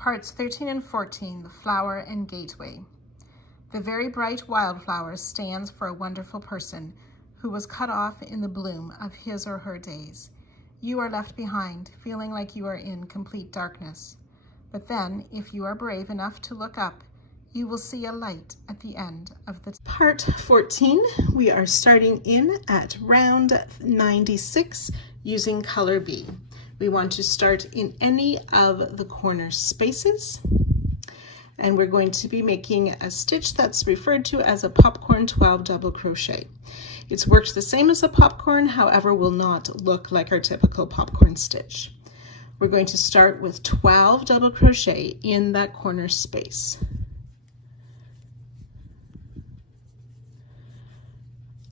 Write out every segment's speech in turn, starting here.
Parts 13 and 14, the flower and gateway. The very bright wildflower stands for a wonderful person who was cut off in the bloom of his or her days. You are left behind, feeling like you are in complete darkness. But then, if you are brave enough to look up, you will see a light at the end of the Part 14, we are starting in at round 96 using color B. We want to start in any of the corner spaces, and we're going to be making a stitch that's referred to as a popcorn 12 double crochet. It's worked the same as a popcorn, however will not look like our typical popcorn stitch. We're going to start with 12 double crochet in that corner space.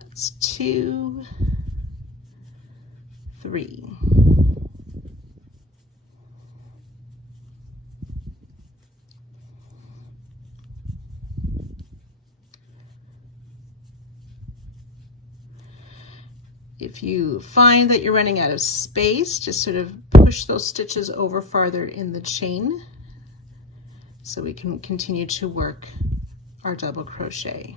That's 2, 3. If you find that you're running out of space, just sort of push those stitches over farther in the chain so we can continue to work our double crochet.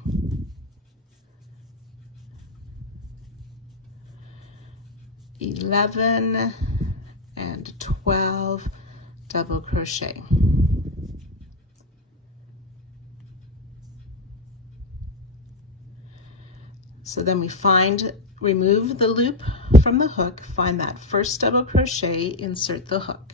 (11) and 12 double crochet. So then we remove the loop from the hook, find that first double crochet, insert the hook,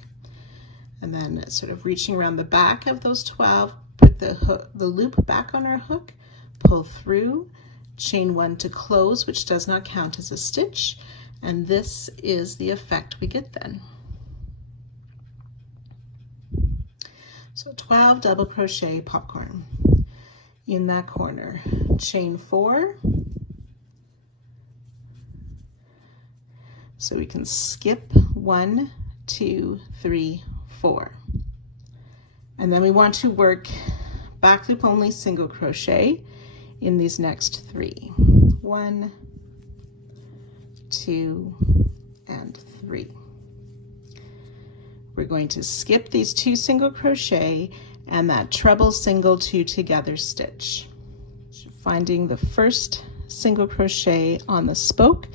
and then sort of reaching around the back of those 12, put the loop back on our hook, pull through, chain 1 to close, which does not count as a stitch, and this is the effect we get then. So 12 double crochet popcorn in that corner, chain 4. So we can skip 1, 2, 3, 4. And then we want to work back loop only single crochet in these next 3. 1, 2, and 3. We're going to skip these 2 single crochet and that treble single 2 together stitch. So finding the first single crochet on the spoke,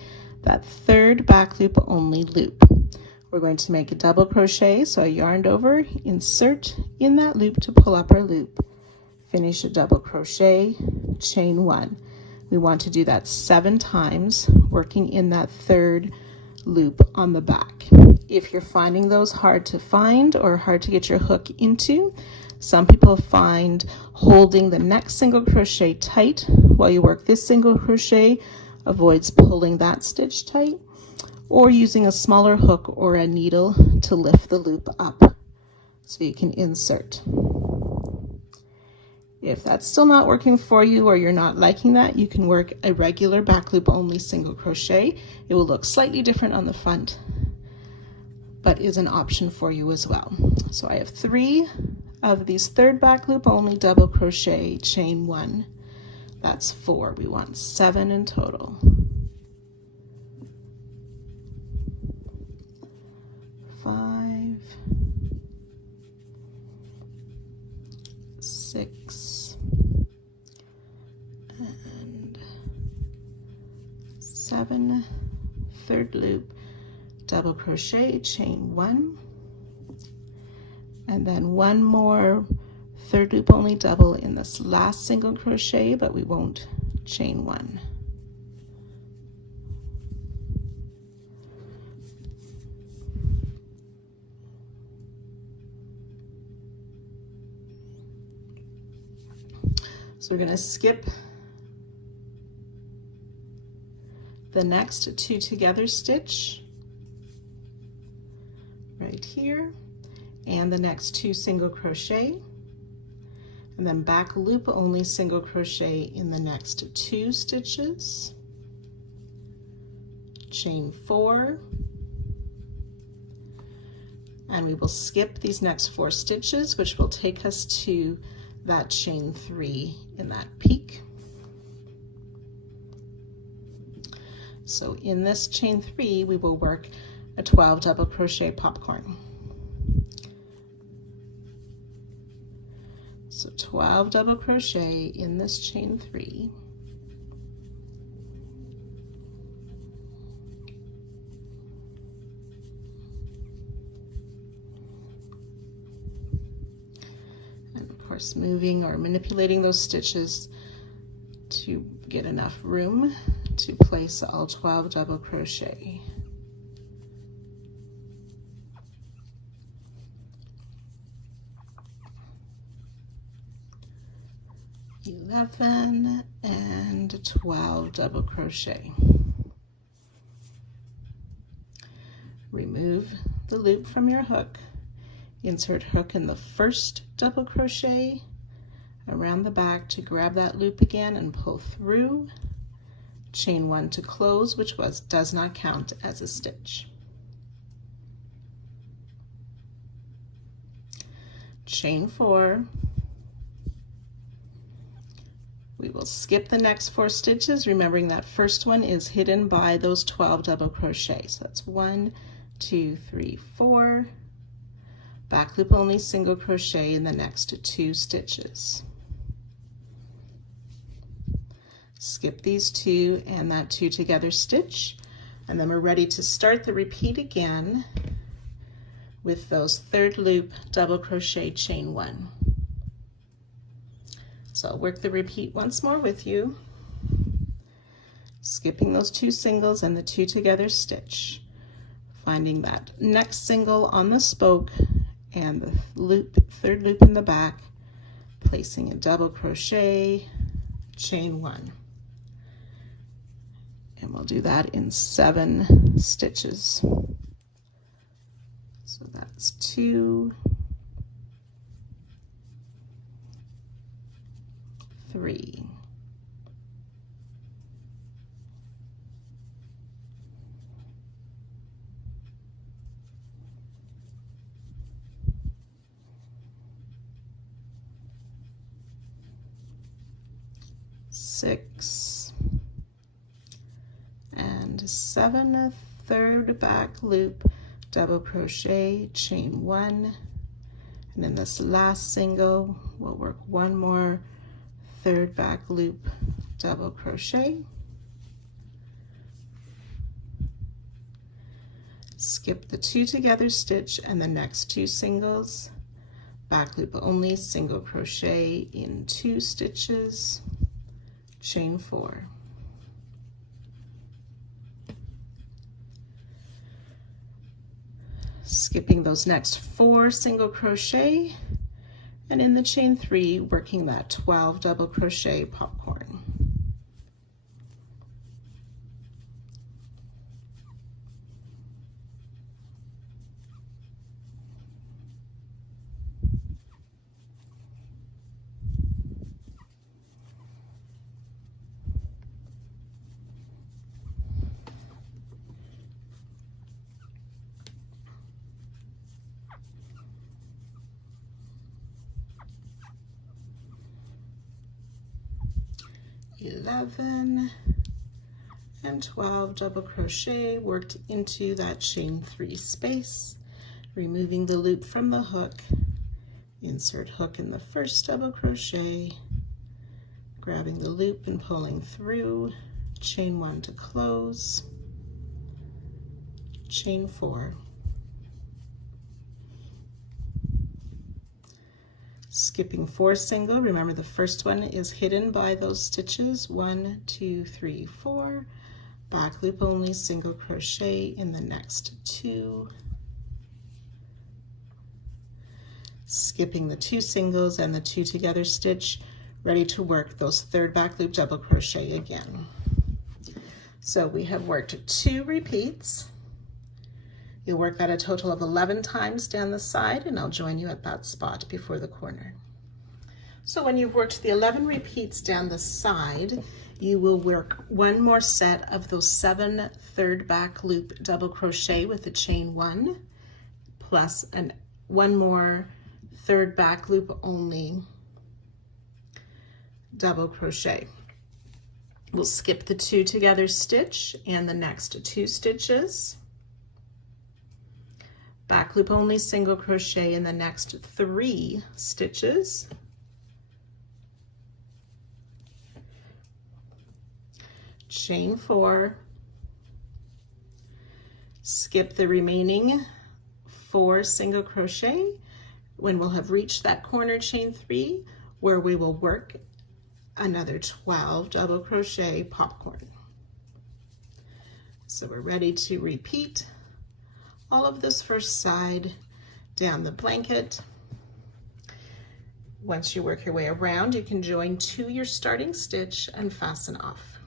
that third back loop only loop. We're going to make a double crochet, so I yarned over, insert in that loop to pull up our loop, finish a double crochet, chain 1. We want to do that 7 times, working in that third loop on the back. If you're finding those hard to find or hard to get your hook into, some people find holding the next single crochet tight while you work this single crochet avoids pulling that stitch tight, or using a smaller hook or a needle to lift the loop up so you can insert. If that's still not working for you or you're not liking that, you can work a regular back loop only single crochet. It will look slightly different on the front, but is an option for you as well. So I have 3 of these third back loop only double crochet, chain 1. That's 4. We want 7 in total. 5, 6, and 7. Third loop, double crochet, chain 1, and then 1 more third loop only double in this last single crochet, but we won't chain 1. So we're going to skip the next 2 together stitch right here, and the next 2 single crochet, and then back loop only single crochet in the next 2 stitches, chain 4, and we will skip these next 4 stitches, which will take us to that chain 3 in that peak. So in this chain 3, we will work a 12 double crochet popcorn. So 12 double crochet in this chain 3. And of course moving or manipulating those stitches to get enough room to place all 12 double crochet. And 12 double crochet. Remove the loop from your hook. Insert hook in the first double crochet around the back to grab that loop again and pull through. Chain 1 to close, which does not count as a stitch. Chain 4. We will skip the next 4 stitches, remembering that first one is hidden by those 12 double crochet. So that's 1, 2, 3, 4. Back loop only, single crochet in the next 2 stitches. Skip these 2 and that 2 together stitch, and then we're ready to start the repeat again with those 3rd loop double crochet, chain 1. So I'll work the repeat once more with you, skipping those 2 singles and the 2 together stitch, finding that next single on the spoke and the loop, 3rd loop in the back, placing a double crochet, chain 1. And we'll do that in 7 stitches. So that's 2, 3, 6, and 7, 3rd back loop, double crochet, chain 1, and in this last single we'll work 1 more 3rd back loop, double crochet, skip the 2 together stitch and the next 2 singles, back loop only, single crochet in 2 stitches, chain 4. Skipping those next 4 single crochet, and in the chain 3 working that 12 double crochet popcorn. And 12 double crochet worked into that chain 3 space, removing the loop from the hook, insert hook in the first double crochet, grabbing the loop and pulling through, chain 1 to close, chain 4, skipping 4 single. Remember the first one is hidden by those stitches, 1, 2, 3, 4, back loop only, single crochet in the next 2, skipping the 2 singles and the 2 together stitch, ready to work those 3rd back loop double crochet again. So we have worked 2 repeats. You'll work that a total of 11 times down the side, and I'll join you at that spot before the corner. So when you've worked the 11 repeats down the side, you will work 1 more set of those 7 3rd back loop double crochet with the chain 1, plus 1 more 3rd back loop only double crochet. We'll skip the 2 together stitch and the next 2 stitches, back loop only, single crochet in the next 3 stitches, chain 4, skip the remaining 4 single crochet when we'll have reached that corner chain 3 where we will work another 12 double crochet popcorn. So we're ready to repeat all of this first side down the blanket. Once you work your way around, you can join to your starting stitch and fasten off.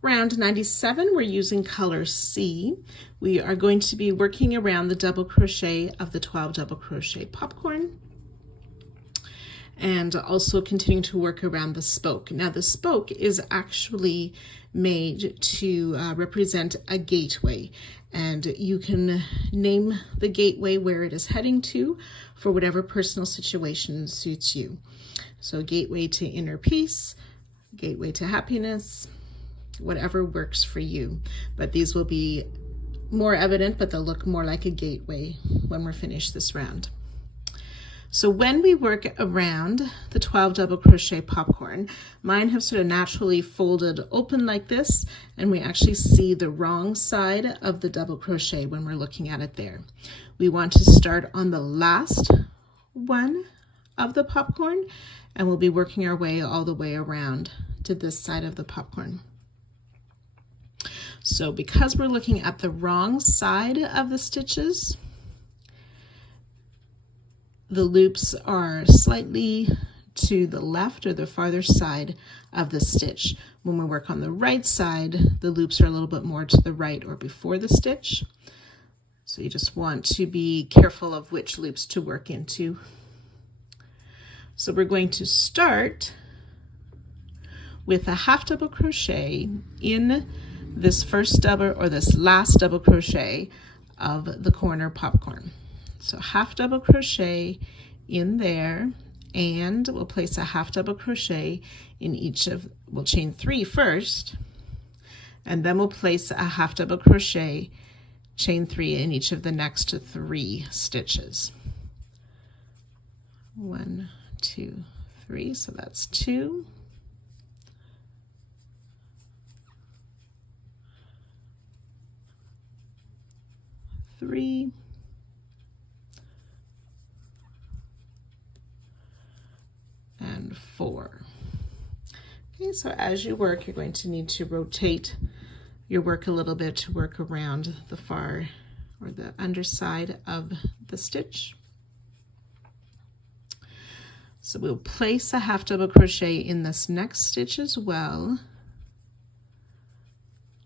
Round 97, we're using color C. We are going to be working around the double crochet of the 12 double crochet popcorn, and also continuing to work around the spoke. Now the spoke is actually made to represent a gateway, and you can name the gateway where it is heading to for whatever personal situation suits you. So gateway to inner peace, gateway to happiness, whatever works for you. But these will be more evident, but they'll look more like a gateway when we're finished this round. So when we work around the 12 double crochet popcorn, mine have sort of naturally folded open like this, and we actually see the wrong side of the double crochet when we're looking at it there. We want to start on the last one of the popcorn, and we'll be working our way all the way around to this side of the popcorn. So because we're looking at the wrong side of the stitches, the loops are slightly to the left or the farther side of the stitch. When we work on the right side, the loops are a little bit more to the right or before the stitch. So you just want to be careful of which loops to work into. So we're going to start with a half double crochet in this first double or this last double crochet of the corner popcorn. So half double crochet in there, and we'll place a half double crochet in each of, we'll chain 3 first, and then we'll place a half double crochet, chain 3 in each of the next 3 stitches. 1, 2, 3, so that's 2. 3, and 4. Okay, so as you work, you're going to need to rotate your work a little bit to work around the far or the underside of the stitch. So we'll place a half double crochet in this next stitch as well,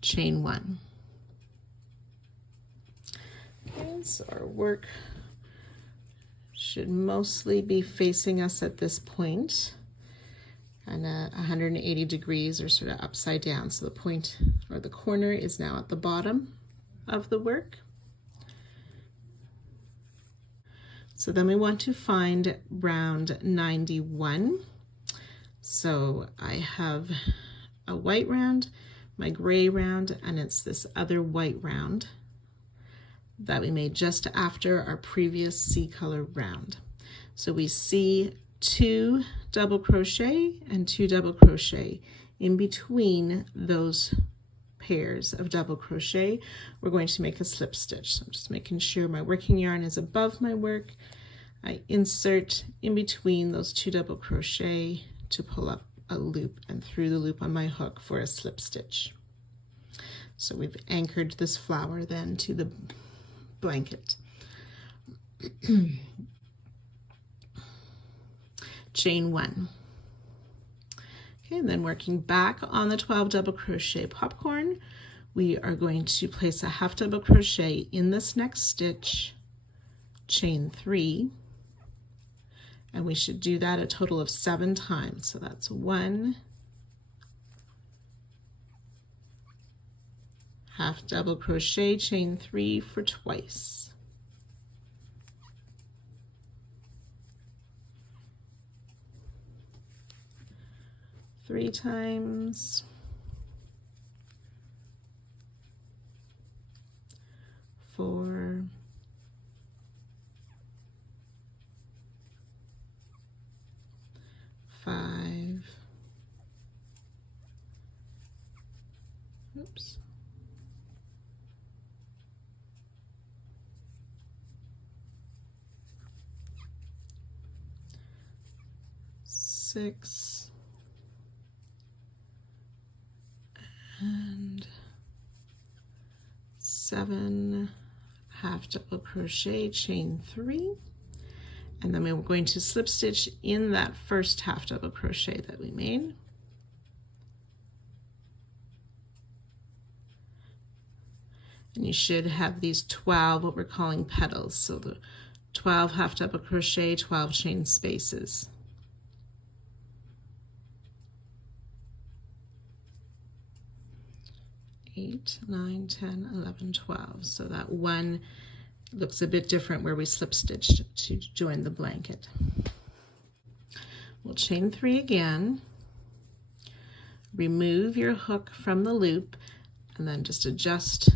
chain 1. Okay, so our work should mostly be facing us at this point, and 180 degrees or sort of upside down. So the point or the corner is now at the bottom of the work. So then we want to find round 91. So I have a white round, my gray round, and it's this other white round that we made just after our previous C color round. So we see 2 double crochet and 2 double crochet in between those pairs of double crochet. We're going to make a slip stitch. So I'm just making sure my working yarn is above my work. I insert in between those 2 double crochet to pull up a loop and through the loop on my hook for a slip stitch. So we've anchored this flower then to the blanket. Chain 1. Okay, and then working back on the 12 double crochet popcorn, we are going to place a half double crochet in this next stitch, chain 3, and we should do that a total of 7 times. So that's 1, half double crochet, chain 3 for twice. Three times. 4, Oops. 6 and 7, half double crochet, chain 3, and then we're going to slip stitch in that first half double crochet that we made. And you should have these 12 what we're calling petals, so the 12 half double crochet, 12 chain spaces. 8, 9, 10, 11, 12. So that one looks a bit different where we slip stitched to join the blanket. We'll chain 3 again, remove your hook from the loop, and then just adjust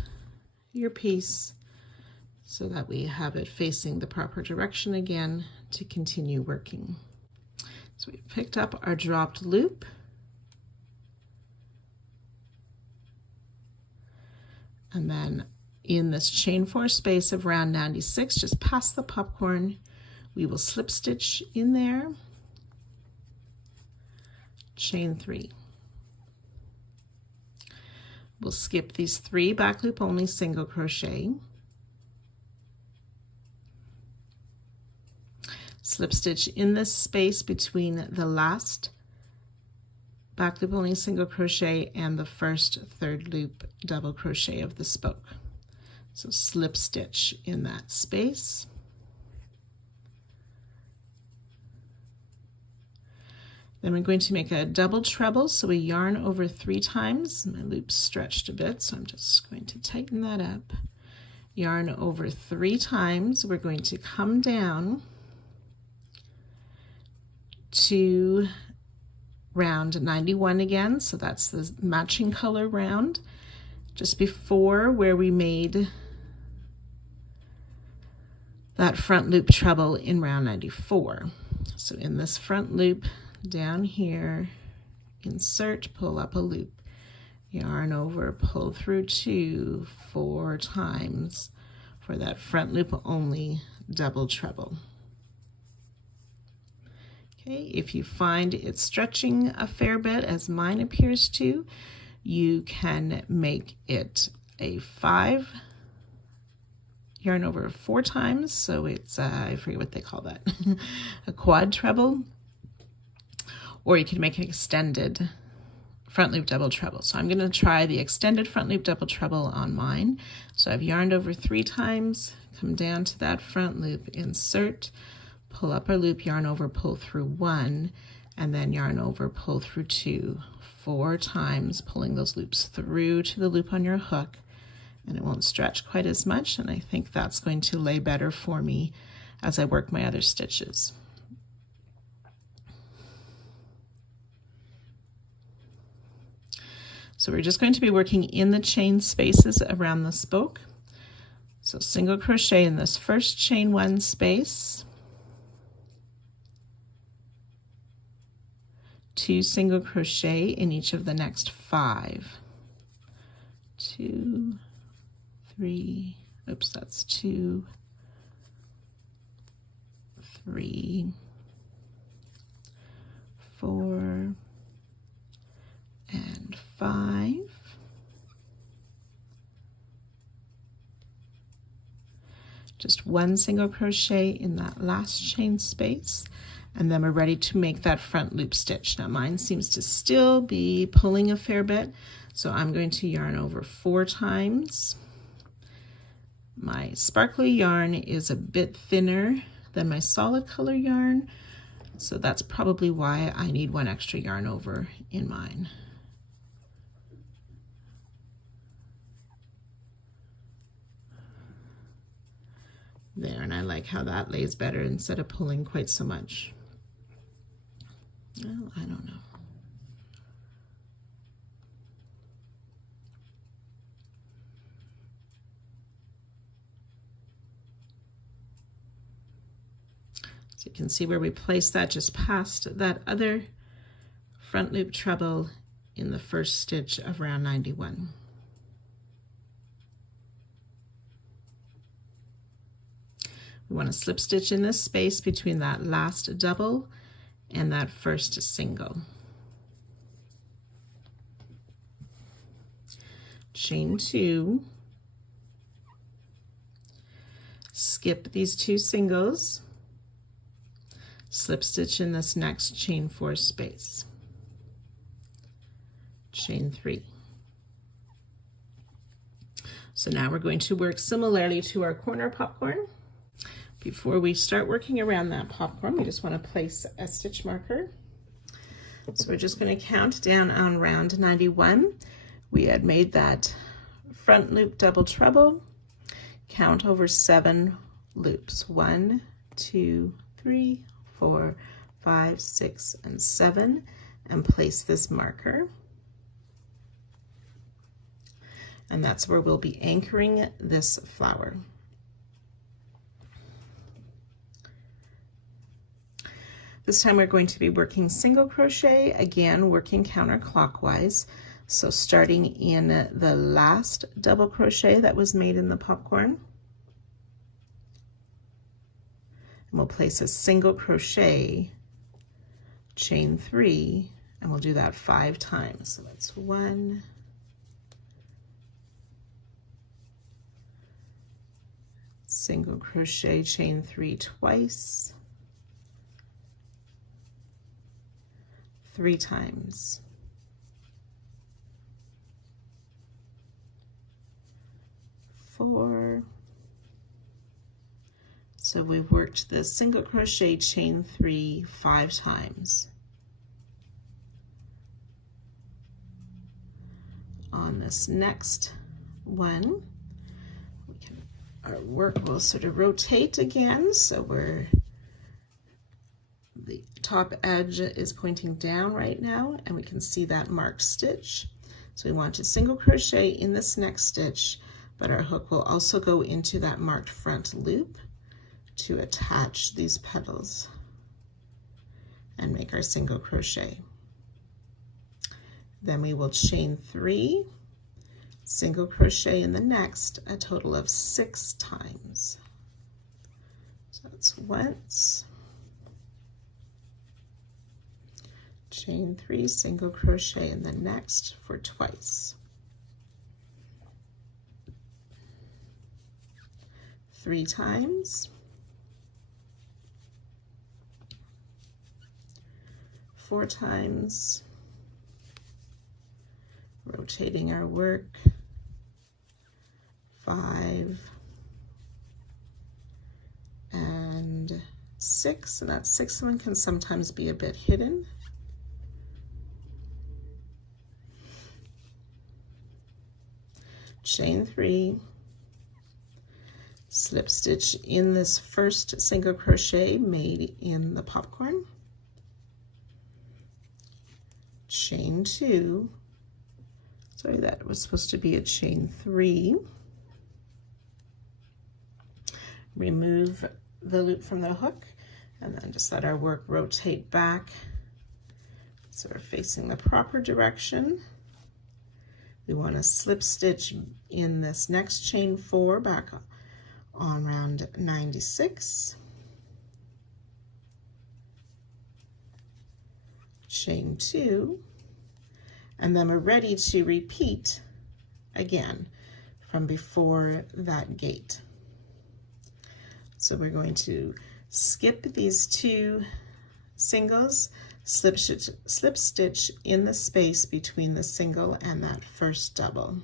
your piece so that we have it facing the proper direction again to continue working. So we picked up our dropped loop, and then in this chain 4 space of round 96, just past the popcorn, we will slip stitch in there, chain 3. We'll skip these 3 back loop only single crochet, slip stitch in this space between the last back loop only single crochet and the first third loop double crochet of the spoke. So slip stitch in that space. Then we're going to make a double treble, so we yarn over 3 times. My loop's stretched a bit, so I'm just going to tighten that up. Yarn over 3 times. We're going to come down to round 91 again, so that's the matching color round, just before where we made that front loop treble in round 94. So in this front loop, down here, insert, pull up a loop, yarn over, pull through 2, 4 times for that front loop only double treble. Okay, if you find it stretching a fair bit, as mine appears to, you can make it a 5, yarn over 4 times, so it's, I forget what they call that, a quad treble, or you can make an extended front loop double treble. So I'm going to try the extended front loop double treble on mine. So I've yarned over 3 times, come down to that front loop, insert, pull up our loop, yarn over, pull through 1, and then yarn over, pull through 2, 4 times, pulling those loops through to the loop on your hook, and it won't stretch quite as much, and I think that's going to lay better for me as I work my other stitches. So we're just going to be working in the chain spaces around the spoke. So single crochet in this first chain 1 space, 2 single crochet in each of the next 5. 2, 3, oops, that's 2, 3, 4, and 5. Just 1 single crochet in that last chain space, and then we're ready to make that front loop stitch. Now mine seems to still be pulling a fair bit, so I'm going to yarn over 4 times. My sparkly yarn is a bit thinner than my solid color yarn, so that's probably why I need 1 extra yarn over in mine. There, and I like how that lays better instead of pulling quite so much. Well, I don't know. So you can see where we placed that just past that other front loop treble in the first stitch of round 91. We want to slip stitch in this space between that last double and that first single. Chain 2, skip these 2 singles, slip stitch in this next chain 4 space, chain 3. So now we're going to work similarly to our corner popcorn. Before we start working around that popcorn, we just want to place a stitch marker. So we're just going to count down on round 91. We had made that front loop double treble, count over 7 loops. 1, 2, 3, 4, 5, 6, and 7, and place this marker. And that's where we'll be anchoring this flower. This time we're going to be working single crochet, again working counterclockwise. So starting in the last double crochet that was made in the popcorn, and we'll place a single crochet, chain 3, and we'll do that 5 times. So that's 1, single crochet, chain 3 twice, 3 times, 4. So we've worked the single crochet, chain 3 5 times. On this next one, our work will sort of rotate again, so the top edge is pointing down right now, and we can see that marked stitch. So we want to single crochet in this next stitch, but our hook will also go into that marked front loop to attach these petals and make our single crochet. Then we will chain 3, single crochet in the next, a total of 6 times. So that's once, chain 3, single crochet in the next for twice, 3 times, 4 times, rotating our work, 5 and 6, and that 6th one can sometimes be a bit hidden. Chain 3, slip stitch in this first single crochet made in the popcorn, chain 2, sorry, that was supposed to be a chain 3, remove the loop from the hook, and then just let our work rotate back so we're facing the proper direction. We want to slip stitch in this next chain 4 back on round 96, chain 2, and then we're ready to repeat again from before that gate. So we're going to skip these 2 singles, slip stitch in the space between the single and that first double.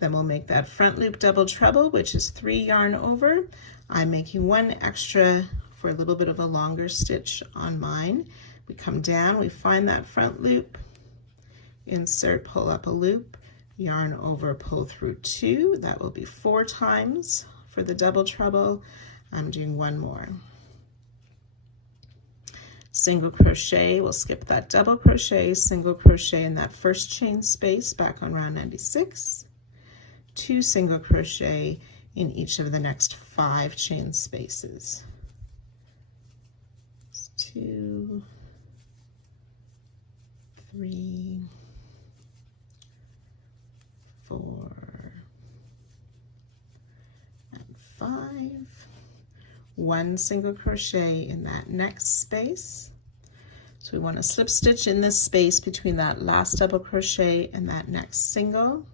Then we'll make that front loop double treble, which is 3 yarn over. I'm making 1 extra for a little bit of a longer stitch on mine. We come down, we find that front loop, insert, pull up a loop, yarn over, pull through 2. That will be 4 times for the double treble. I'm doing 1 more. Single crochet, we'll skip that double crochet, single crochet in that first chain space back on round 96, 2 single crochet in each of the next 5 chain spaces. 2, 3, 4, 5, 1 single crochet in that next space. So we want to slip stitch in this space between that last double crochet and that next single,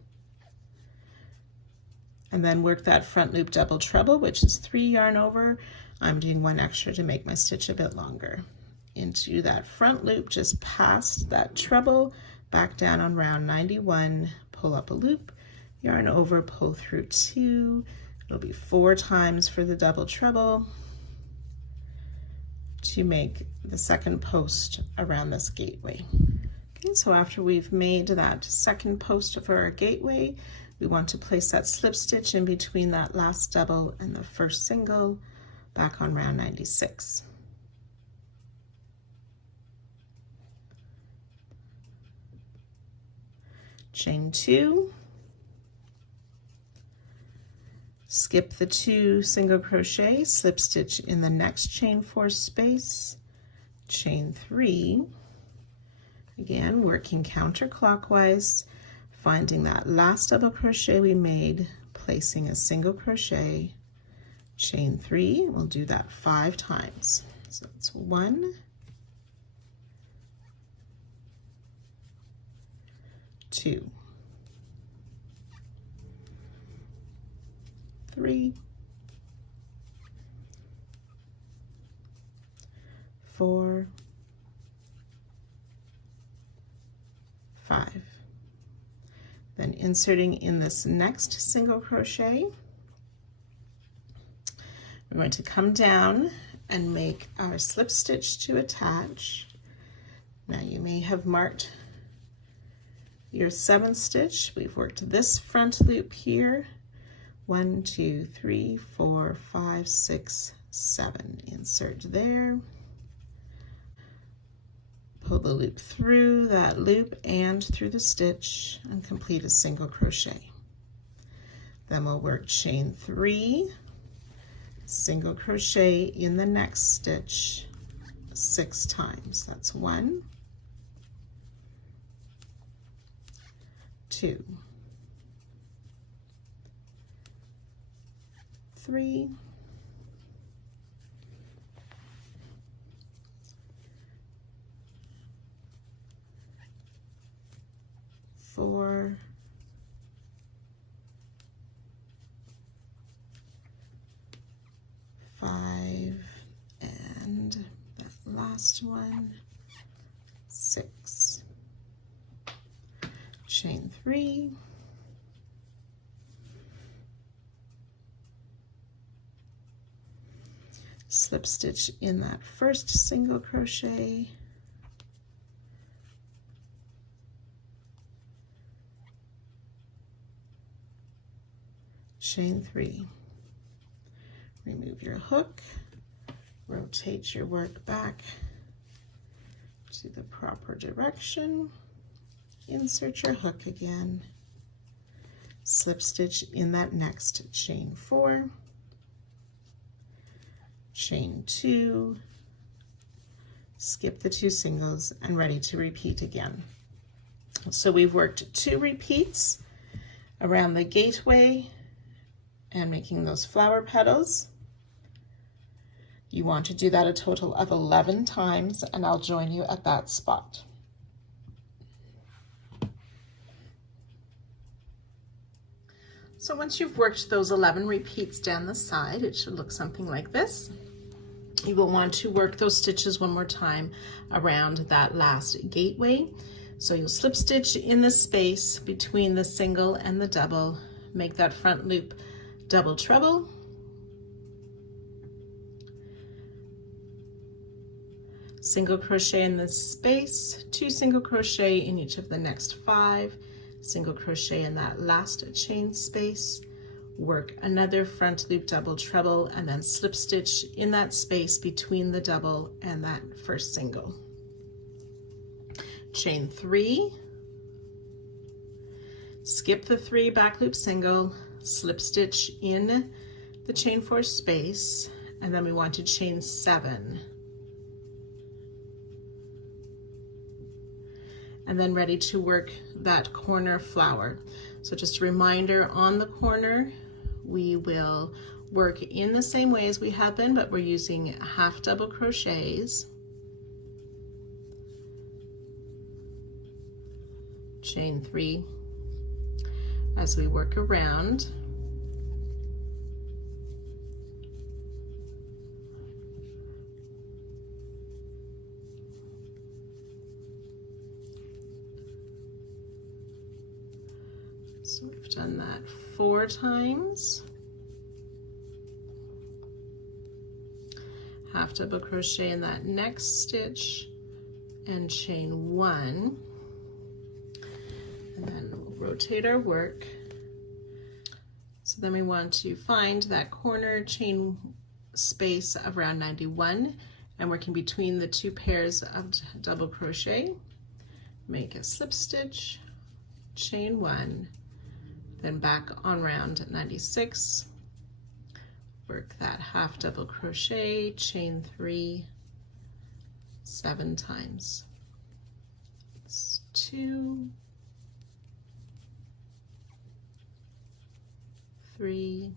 and then work that front loop double treble, which is 3 yarn over. I'm doing 1 extra to make my stitch a bit longer. Into that front loop, just past that treble, back down on round 91, pull up a loop, yarn over, pull through 2. It'll be 4 times for the double treble to make the second post around this gateway. Okay, so after we've made that second post for our gateway, we want to place that slip stitch in between that last double and the first single, back on round 96. Chain 2, skip the 2 single crochet, slip stitch in the next chain 4 space, chain 3, again working counterclockwise, finding that last double crochet we made, placing a single crochet, chain 3, we'll do that 5 times. So it's 1, 2, 3, 4, 5. Then inserting in this next single crochet, we're going to come down and make our slip stitch to attach. Now you may have marked your 7th stitch. We've worked this front loop here. 1, 2, 3, 4, 5, 6, 7. Insert there. Pull the loop through that loop and through the stitch and complete a single crochet. Then we'll work chain 3, single crochet in the next stitch 6 times. That's 1, 2, 3, 4, 5, and that last one, 6. Chain 3, slip stitch in that first single crochet, chain 3. Remove your hook, rotate your work back to the proper direction, insert your hook again, slip stitch in that next chain 4, chain 2, skip the 2 singles, and ready to repeat again. So we've worked 2 repeats around the gateway and making those flower petals. You want to do that a total of 11 times, and I'll join you at that spot. So once you've worked those 11 repeats down the side, it should look something like this. You will want to work those stitches one more time around that last gateway. So you'll slip stitch in the space between the single and the double, make that front loop double treble, single crochet in this space, 2 single crochet in each of the next 5, single crochet in that last chain space, work another front loop double treble, and then slip stitch in that space between the double and that first single. Chain 3, skip the 3 back loop single, slip stitch in the chain 4 space, and then we want to chain 7. And then ready to work that corner flower. So just a reminder, on the corner, we will work in the same way as we have been, but we're using half double crochets, chain 3 as we work around. So we've done that 4 times. Half double crochet in that next stitch and chain 1. And then we'll rotate our work. So then we want to find that corner chain space around 91 and working between the 2 pairs of double crochet. Make a slip stitch, chain 1, then back on round 96. Work that half double crochet, chain 3, 7 times. It's 2, 3,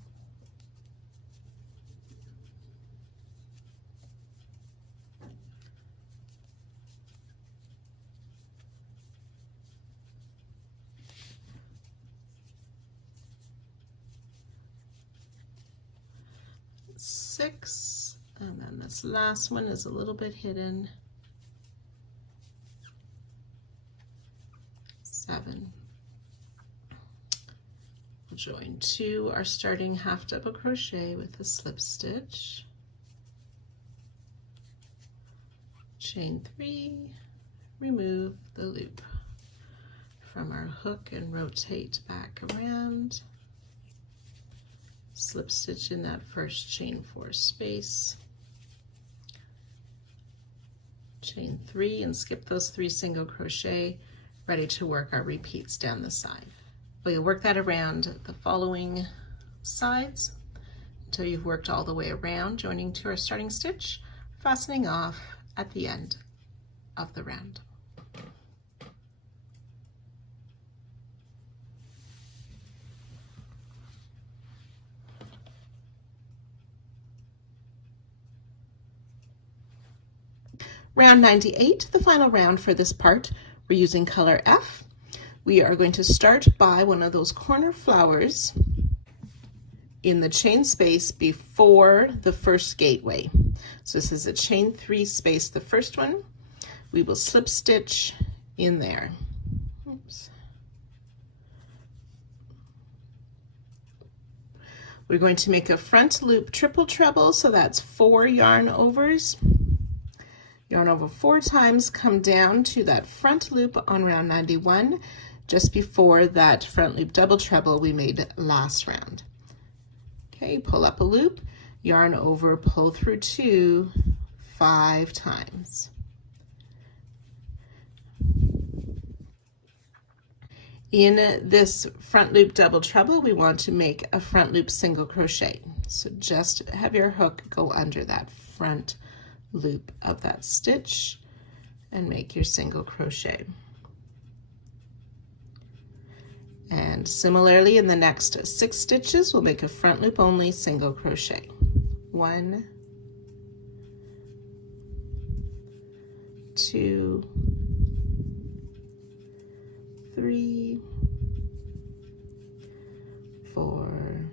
6, and then this last one is a little bit hidden. 7. We'll join 2, our starting half double crochet with a slip stitch, chain 3, remove the loop from our hook and rotate back around. Slip stitch in that first chain 4 space, chain 3, and skip those 3 single crochet, ready to work our repeats down the side. We'll work that around the following sides until you've worked all the way around, joining to our starting stitch, fastening off at the end of the round. Round 98, the final round for this part, we're using color F. We are going to start by one of those corner flowers in the chain space before the first gateway. So this is a chain 3 space, the first one. We will slip stitch in there. Oops. We're going to make a front loop triple treble, so that's 4 yarn overs. Yarn over 4 times, come down to that front loop on round 91, just before that front loop double treble we made last round. Okay, pull up a loop, yarn over, pull through 2, 5 times. In this front loop double treble, we want to make a front loop single crochet. So just have your hook go under that front loop of that stitch and make your single crochet. And similarly, in the next 6 stitches, we'll make a front loop only single crochet. 1, 2, 3, 4,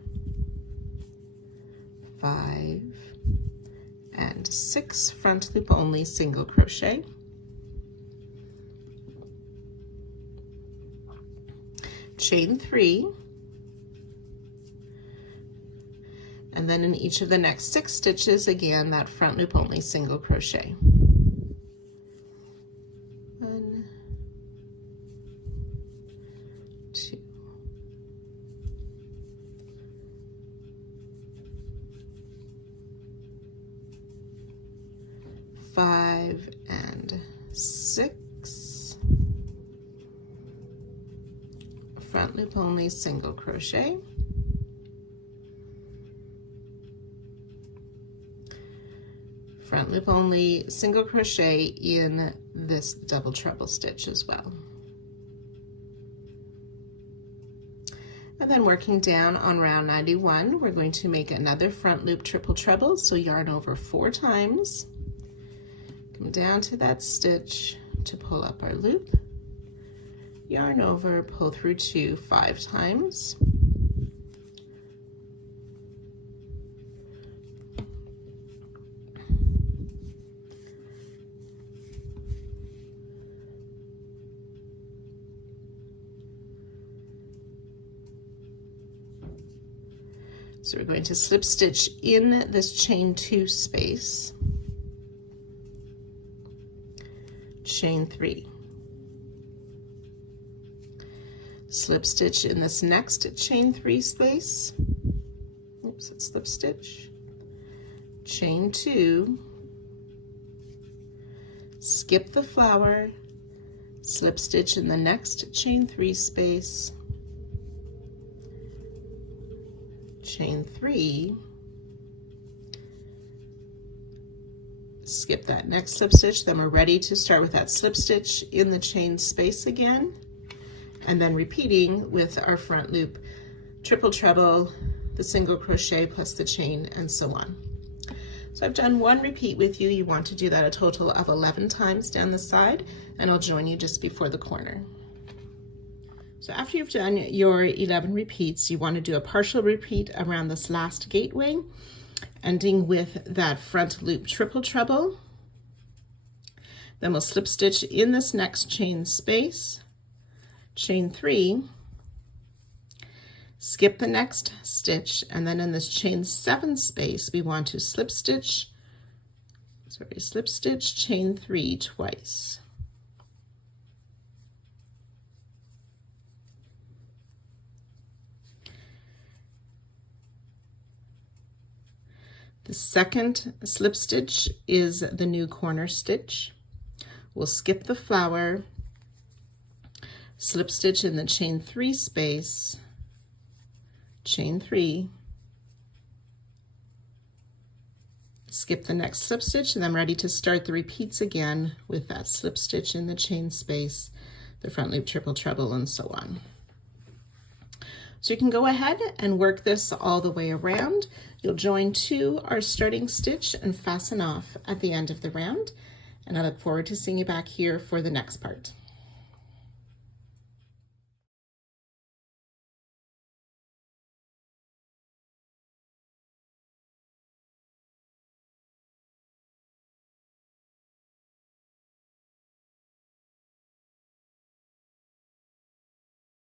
5, and 6 front loop only single crochet. Chain 3, and then in each of the next 6 stitches, again, that front loop only single crochet. 1, 2, 5, and 6. Front loop only single crochet. Front loop only single crochet in this double treble stitch as well. And then working down on round 91, we're going to make another front loop triple treble. So yarn over 4 times, come down to that stitch to pull up our loop, yarn over, pull through 2 5 times, so we're going to slip stitch in this chain 2 space, chain 3, slip stitch in this next chain 3 space, oops, slip stitch, chain 2, skip the flower, slip stitch in the next chain 3 space, chain 3, skip that next slip stitch, then we're ready to start with that slip stitch in the chain space again, and then repeating with our front loop triple treble, the single crochet plus the chain, and so on. So I've done 1 repeat with you. You want to do that a total of 11 times down the side, and I'll join you just before the corner. So after you've done your 11 repeats, you want to do a partial repeat around this last gateway, ending with that front loop triple treble. Then we'll slip stitch in this next chain space, chain 3, skip the next stitch, and then in this chain 7 space, we want to slip stitch, chain 3 twice. The second slip stitch is the new corner stitch. We'll skip the flower, slip stitch in the chain 3 space, chain 3, skip the next slip stitch, and I'm ready to start the repeats again with that slip stitch in the chain space, the front loop triple treble, and so on. So you can go ahead and work this all the way around. You'll join to our starting stitch and fasten off at the end of the round. And I look forward to seeing you back here for the next part.